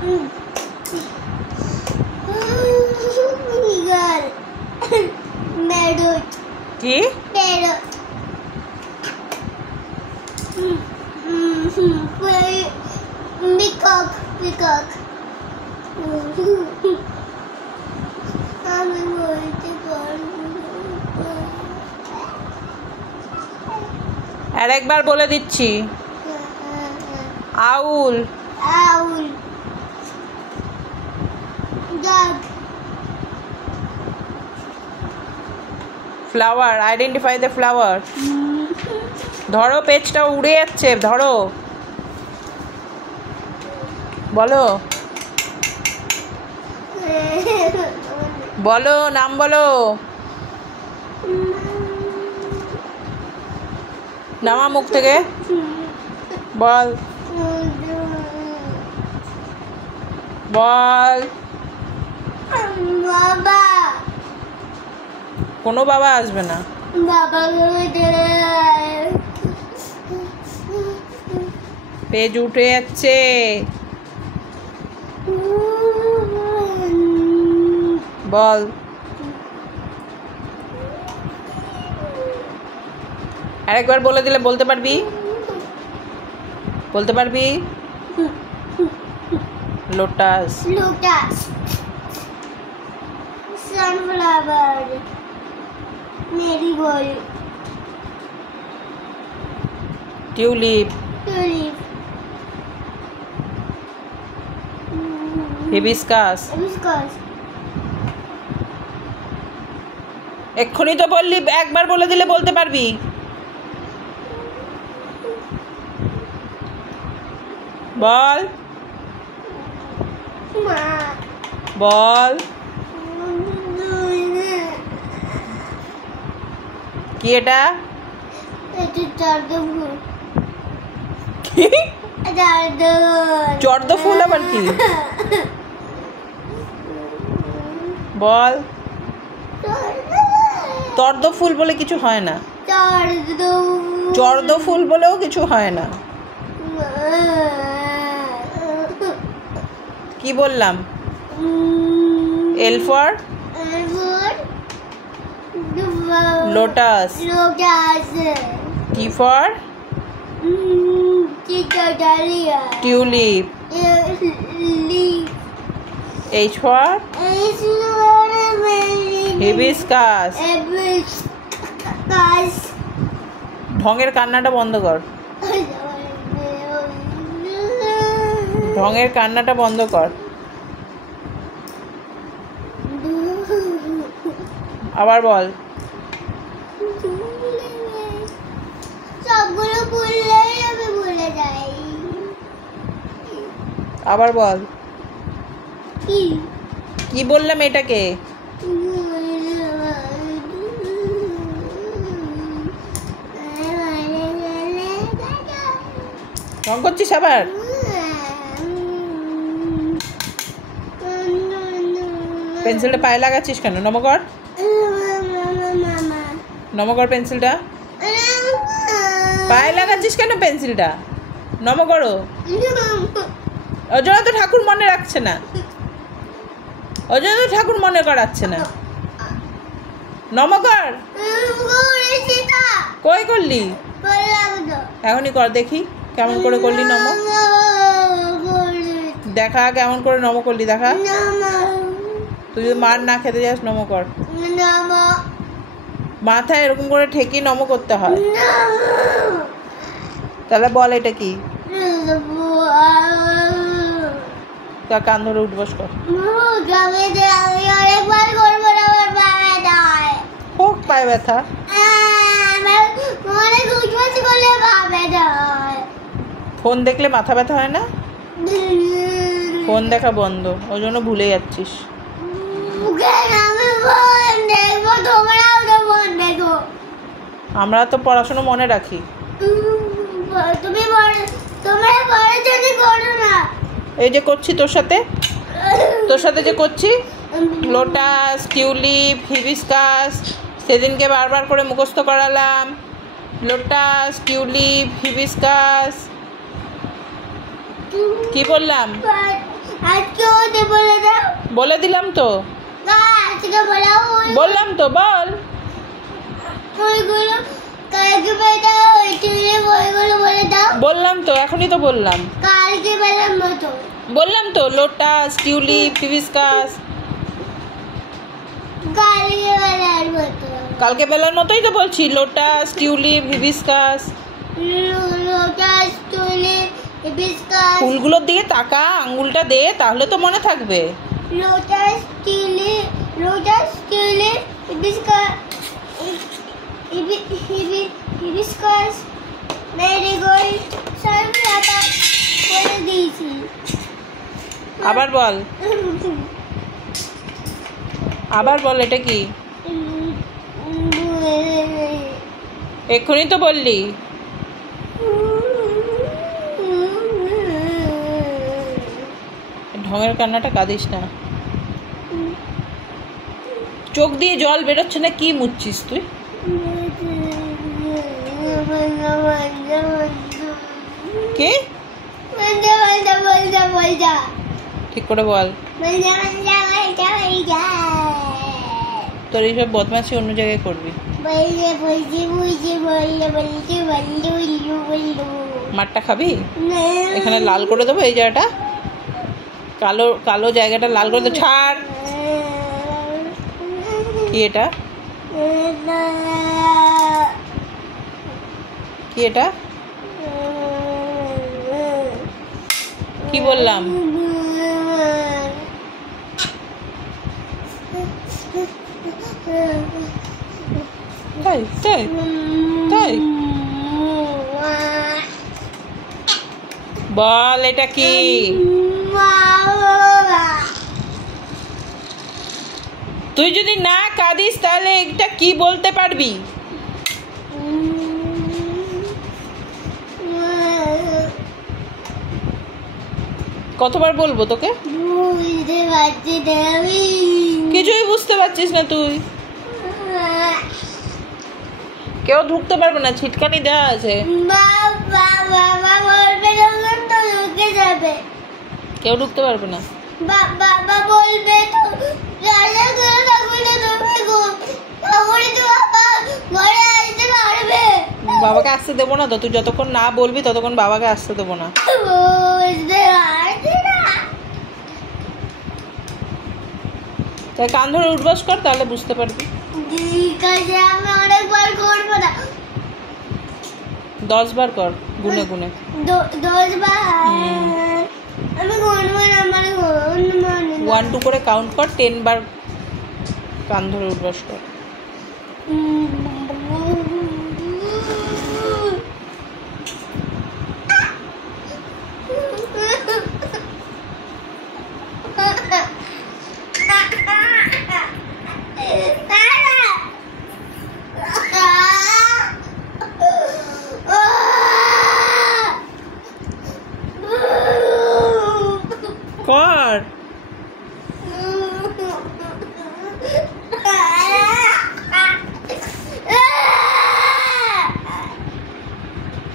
কি peacock peacock আমি বলতে পারবো। আর একবার বলে দিচ্ছি, owl owl dog flower. Identify the flower. ধরো, পেজটা উড়ে যাচ্ছে, ধরো, বলো বলো, নাম বলো, নামা মুখ থেকে বল বল। বাবা কোনো বাবা আসবে না। বাবা পেজ উঠে যাচ্ছে। বল। আরেকবার বলে দিলে বলতে পারবি? বলতে পারবি? Lotus lotus sunflower marigold tulip tulip hibiscus. Hibiscus এক্ষুনি তো বললি, একবার বলে দিলে বলতে পারবি। বল বল। কি এটা? চর্দ ফুল আবার কি? বল। তর্দ ফুল বলে কিছু হয় না। চর্দ ফুল বলেও কিছু হয় না। কি বললাম? L for lotus. T for tulip. H for hibiscus. ঢঙের কান্নাটা বন্ধ কর। ঢঙের কান্নাটা বন্ধ কর। আবার বল। সবগুলো বললেই আমি ভুলে যাই। আবার বল। কি কি বললাম এটাকে? ঢং করছিস আবার? পেন্সিলটা পায়ে লাগাচ্ছিস কেন? নমকর নমকর পেন্সিলটা পায়ে লাগাচ্ছিস কেন? পেন্সিলটা নম করো। ওই জন্য তো ঠাকুর মনে রাখছে না, ওই জন্য তো ঠাকুর মনে করাচ্ছে না। নম কর। কই করলি? এখনই কর দেখি কেমন করে করলি নম। দেখা কেমন করে নম করলি, দেখা। তুই যদি মার না খেতে যাস নম কর। মাথায় এরকম করে ঠেকি নম করতে হয়। তাহলে বল এটা কি? কান ধরে উঠবস কর। হোক পায়ে ব্যথা। ফোন দেখলে মাথা ব্যথা হয় না? ফোন দেখা বন্ধ, ওই জন্য ভুলে যাচ্ছিস। আমরা তো পড়াশোনা মনে রাখি। এই যে করছি তোর সাথে, তোর সাথে যে করছি, লোটাস, টিউলিপ, হিবিস্কাস, সেদিনকে বারবার করে মুখস্থ করালাম। Lotus, tulip, hibiscus. কি বললাম? আজকে ওদের বলে দাও। বলে দিলাম তো, না আজকে বলাও। বললাম তো, বল। ওইগুলো কালকে বেলা ওইগুলো ওইগুলো বলে দাও। বললাম তো, এখনই তো বললাম। কালকে বেলার মতো। বললাম তো, লোটাস, টিউলিপ, হিবিস্কাস। কালকে বেলার মতো। কালকে বেলার মতোই তো বলছি, lotus, tulip, hibiscus. Lotus tulip hibiscus. ফুলগুলোর দিকে তাকা, আঙ্গুলটা দে, তাহলে তো মনে থাকবে। Lotus tulip hibiscus hibiscus marigold সবই আবার বলে দিয়েছি। আবার বল, আবার বল, এটা কি? এক্ষুনি তো বললি। ঢঙের কান্নাটা কাঁদিস না। চোখ দিয়ে জল বেরোচ্ছে না, কি মুচ্ছিস তুই? কে? ঠিক করে বল। তোর এইসব বদমাশি অন্য জায়গায় করবি। মাঠটা খাবি? এখানে লাল করে দেবো, এই জায়গাটা কালো কালো জায়গাটা লাল করে দেবো। ছাড়। কি এটা? কি এটা? কি বললাম? তাই তাই তাই বল, এটা কি? তুই যদি না কাঁদিস তাহলে এটা কি বলতে পারবি? কতবার বলবো তোকে? কিছুই বুঝতে পারছিস না তুই। কেউ ঢুকতে পারবে না, ছিটকানি দেওয়া আছে। কেউ ঢুকতে পারবে না। বাবা বলবে তো ঘরে আসতে পারবে। বাবাকে আসতে দেবো না তো, তুই যতক্ষণ না বলবি ততক্ষণ বাবাকে আসতে দেবো না। তাই কান ধরে উঠবাস কর, তাহলে বুঝতে পারবি। ঠিক আছে, আমি অনেকবার করবো না। 10 বার কর, গুনে গুনে। 10 বার আমি গুনবো না, আমার 1 2 করে কাউন্ট কর, 10 বার কান ধরে উঠবাস কর।